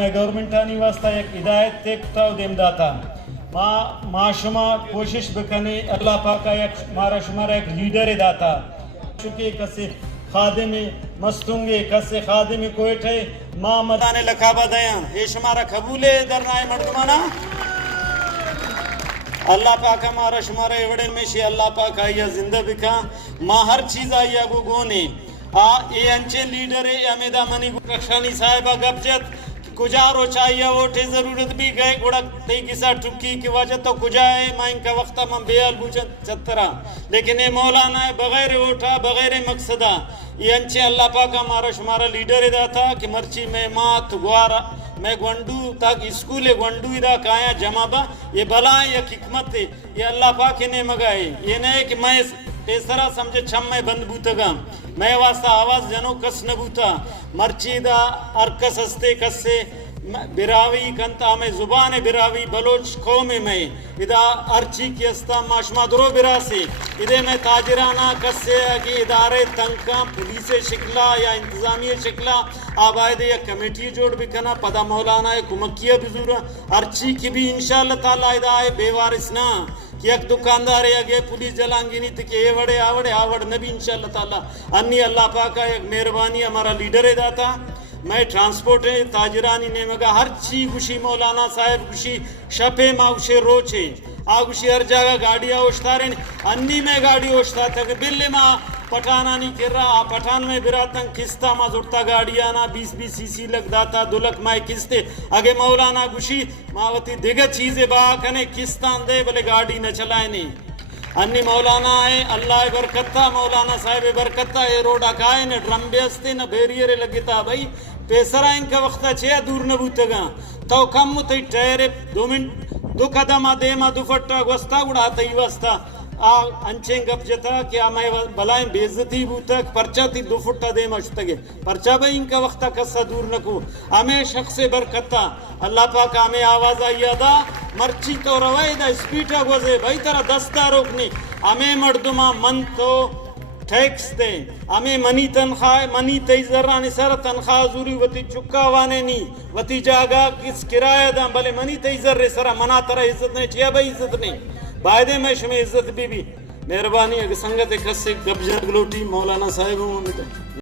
میں گورنمنٹانی واسطہ ایک ہدایت تیکتا دیم داتا ما شما کوشش بکنی اللہ پاکا ایک مارا شمارا ایک لیڈر داتا چکے کسی خادم مستونگے کسی خادم کوئٹے ما مدانے لکابہ دیاں یہ شمارا قبول ہے درنائے مردمانا اللہ پاک ہمارا شمارا ایوڑے میں شی اللہ پاک آئیا زندہ بکا ما ہر چیز آئیا گو گونے اے انچے لیڈر ہے امیدہ منی رکشانی صاحبہ گبجت کجارو چاہیے ووٹے ضرورت بھی گئے گوڑا تی کسا ٹھکی کی وجہ تو کجائے ماں ان کا وقتہ من بیال بوچن چترا لیکن یہ مولانا ہے بغیر ووٹا بغیر مقصدہ یہ انچے اللہ پاک ہمارا شمارا لیڈر ادا تھا کہ مرچی میں مات گوارا میں گونڈو تاک اسکول گونڈو ادا کایا جمع با یہ بلا ہے یہ حکمت ہے یہ اللہ پاک نے مگائے یہ نہیں کہ میں تیسرا سمجھے چھم میں بند بوتا گا میں واسطہ آواز جنو کس نبوتا مرچی دا ارکس ہستے کس سے براوی کنتا میں زبان براوی بلوچ قوم میں ادا ارچی کی استا ماشما درو برا سے ادھے میں تاجرانہ کس سے کہ ادارے تنکا پولیس شکلا یا انتظامی شکلا آبائد یا کمیٹی جوڑ بکنا پدا مولانا کمکیہ بزورا ارچی کی بھی انشاءاللہ تعالی ادا ہے بے وارثنا کہ ایک دکاندار ہے اگے پولیس جلانگی نہیں تھی کہ یہ وڑے آوڑ نبی انشاءاللہ تعالی انی اللہ پاکا ایک مہربانی ہمارا لیڈر ہے داتا میں ٹرانسپورٹ ہے تاجرانی نے مگا ہر چی گوشی مولانا صاحب گوشی شپے ماوشے روچے آگوشی ہر جگہ گاڑیاں اوشتا رہے انی میں گاڑی اوشتا تھا کہ بلے ماں پٹھانا نہیں کر رہا پٹھان میں براتن کستا ماں زورتا گاڑیانا 20 سی سی لگ داتا 2 لکھ ماں کستے اگے مولانا گوشی ماوتی دیگا چیزیں باکنے کستان دے بلے گاڑی نہ چلائے نہیں انی مولانا ہے اللہ برکتہ مولانا صاحب برکتہ اے روڈ اکائے نہ ڈرم بیستے نہ بیریئر لگتا بھائی پیسرہ ان کا وقتہ چھے دور نہ بوتگا تو کم تی ٹیرے 2 منٹ 2 قدم دیما 2 فٹا گوستا گوڑا تی واسطہ انچیں گپ جتا کہ آمائے بلائیں بیزتی بوتک پرچہ تی 2 فٹا دیما شتگے پرچہ بھائی ان کا وقتہ کسا دور نکو ہمیں شخص برکتہ اللہ پاک ہمیں آواز آئیا دا مرچی تو روائی دا اسپیٹا گوزے بھائی ترہ دستہ روکنے ہمیں مردمہ من تو ٹیکس دیں ہمیں منی تنخواہ منی تیزرانی سر تنخواہ زوری وطی چکاوانے نہیں وطی جاگا کس کرایہ دا بلے منی تیزر رے سر منا ترہ عزت نہیں چیا بھائی عزت نہیں بائدے میں شمی عزت بھی مہربانی اگر سنگت ایک سے گب جنگ لوٹی مولانا صاحب ہوں